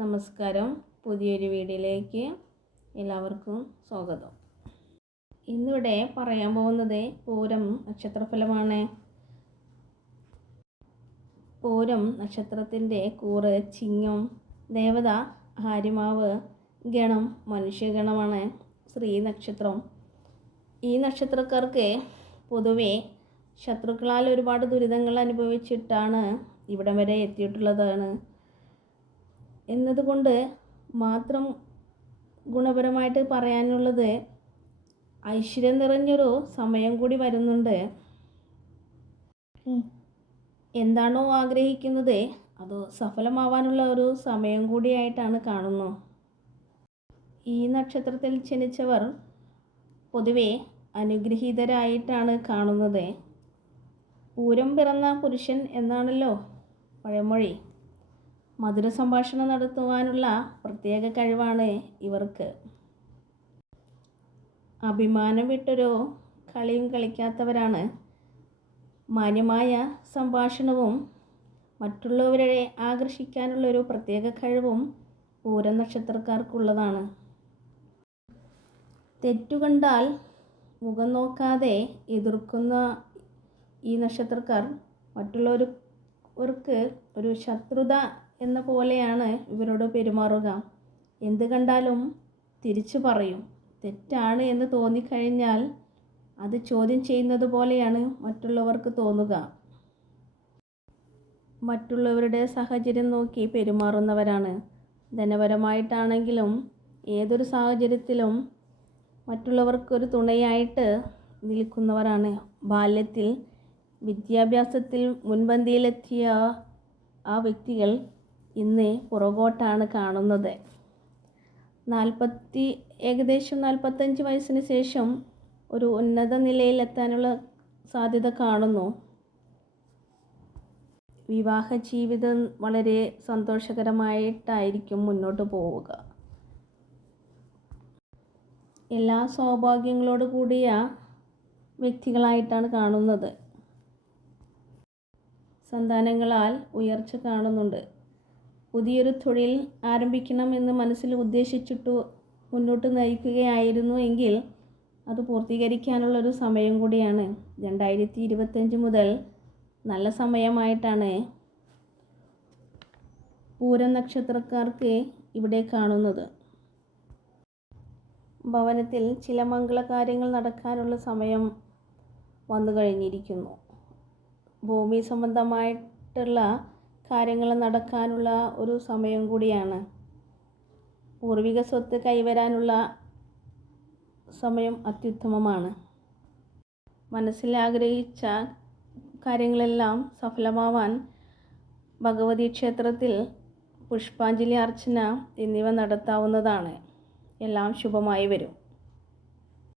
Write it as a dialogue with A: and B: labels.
A: നമസ്കാരം പുതിയൊരു വീഡിയോയിലേക്ക് എല്ലാവർക്കും സ്വാഗതം ഇന്നിവിടെ പറയാൻ പോകുന്നത് പൂരം നക്ഷത്രഫലമാണ് പൂരം നക്ഷത്രത്തിൻ്റെ കൂറ് ചിങ്ങം ദേവത ഹാരിമാവ് ഗണം മനുഷ്യഗണമാണ് സ്ത്രീ നക്ഷത്രം ഈ നക്ഷത്രക്കാർക്ക് പൊതുവെ ശത്രുക്കളാൽ ഒരുപാട് ദുരിതങ്ങൾ അനുഭവിച്ചിട്ടാണ് ഇവിടം വരെ എത്തിയിട്ടുള്ളതാണ് എന്നതുകൊണ്ട് മാത്രം ഗുണപരമായിട്ട് പറയാനുള്ളത് ഐശ്വര്യം നിറഞ്ഞൊരു സമയം കൂടി വരുന്നുണ്ട് എന്താണോ ആഗ്രഹിക്കുന്നത് അത് സഫലമാവാനുള്ള ഒരു സമയം കൂടിയായിട്ടാണ് കാണുന്നു ഈ നക്ഷത്രത്തിൽ ജനിച്ചവർ പൊതുവെ അനുഗ്രഹീതരായിട്ടാണ് കാണുന്നത് പൂരം പിറന്ന പുരുഷൻ എന്നാണല്ലോ പഴമൊഴി മധുര സംഭാഷണം നടത്തുവാനുള്ള പ്രത്യേക കഴിവാണ് ഇവർക്ക് അഭിമാനം വിട്ടൊരു കളിയും കളിക്കാത്തവരാണ് മാന്യമായ സംഭാഷണവും മറ്റുള്ളവരെ ആകർഷിക്കാനുള്ളൊരു പ്രത്യേക കഴിവും പൂരം നക്ഷത്രക്കാർക്കുള്ളതാണ് തെറ്റുകണ്ടാൽ മുഖം നോക്കാതെ എതിർക്കുന്ന ഈ നക്ഷത്രക്കാർ മറ്റുള്ളവർക്ക് ഒരു ശത്രുത എന്ന പോലെയാണ് ഇവരോട് പെരുമാറുക എന്ത് കണ്ടാലും തിരിച്ചു പറയും തെറ്റാണ് എന്ന് തോന്നിക്കഴിഞ്ഞാൽ അത് ചോദ്യം ചെയ്യുന്നത് പോലെയാണ് മറ്റുള്ളവർക്ക് തോന്നുക മറ്റുള്ളവരുടെ സാഹചര്യം നോക്കി പെരുമാറുന്നവരാണ് ധനപരമായിട്ടാണെങ്കിലും ഏതൊരു സാഹചര്യത്തിലും മറ്റുള്ളവർക്കൊരു തുണയായിട്ട് നിൽക്കുന്നവരാണ് ബാല്യത്തിൽ വിദ്യാഭ്യാസത്തിൽ മുൻപന്തിയിലെത്തിയ ആ വ്യക്തികൾ ഇന്ന് പുറകോട്ടാണ് കാണുന്നത് നാൽപ്പത്തി ഏകദേശം നാൽപ്പത്തഞ്ച് വയസ്സിന് ശേഷം ഒരു ഉന്നത നിലയിലെത്താനുള്ള സാധ്യത കാണുന്നു വിവാഹ ജീവിതം വളരെ സന്തോഷകരമായിട്ടായിരിക്കും മുന്നോട്ട് പോവുക എല്ലാ സൗഭാഗ്യങ്ങളോട് കൂടിയ വ്യക്തികളായിട്ടാണ് കാണുന്നത് സന്താനങ്ങളാൽ ഉയർച്ച കാണുന്നുണ്ട് പുതിയൊരു തൊഴിൽ ആരംഭിക്കണം എന്ന് മനസ്സിൽ ഉദ്ദേശിച്ചിട്ട് മുന്നോട്ട് നയിക്കുകയായിരുന്നു എങ്കിൽ അത് പൂർത്തീകരിക്കാനുള്ളൊരു സമയം കൂടിയാണ് രണ്ടായിരത്തി ഇരുപത്തഞ്ച് മുതൽ നല്ല സമയമായിട്ടാണ് പൂരം നക്ഷത്രക്കാർക്ക് ഇവിടെ കാണുന്നത് ഭവനത്തിൽ ചില മംഗളകാര്യങ്ങൾ നടക്കാനുള്ള സമയം വന്നു കഴിഞ്ഞിരിക്കുന്നു ഭൂമി സംബന്ധമായിട്ടുള്ള കാര്യങ്ങൾ നടക്കാനുള്ള ഒരു സമയം കൂടിയാണ് പൂർവിക സ്വത്ത് കൈവരാനുള്ള സമയം അത്യുത്തമമാണ് മനസ്സിൽ ആഗ്രഹിച്ച കാര്യങ്ങളെല്ലാം സഫലമാവാൻ ഭഗവതി ക്ഷേത്രത്തിൽ പുഷ്പാഞ്ജലി അർച്ചന എന്നിവ നടത്താവുന്നതാണ് എല്ലാം ശുഭമായി വരും